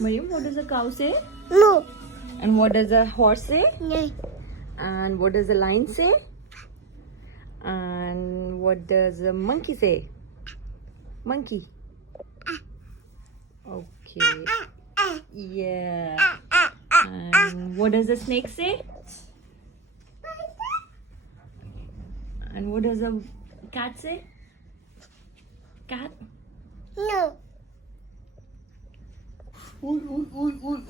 Mariam, what does a cow say? No. And what does a horse say? No. And what does a lion say? And what does a monkey say? Monkey. Okay. Yeah. And what does a snake say? And what does a cat say? Cat. No. Ooh, ooh, ooh, ooh,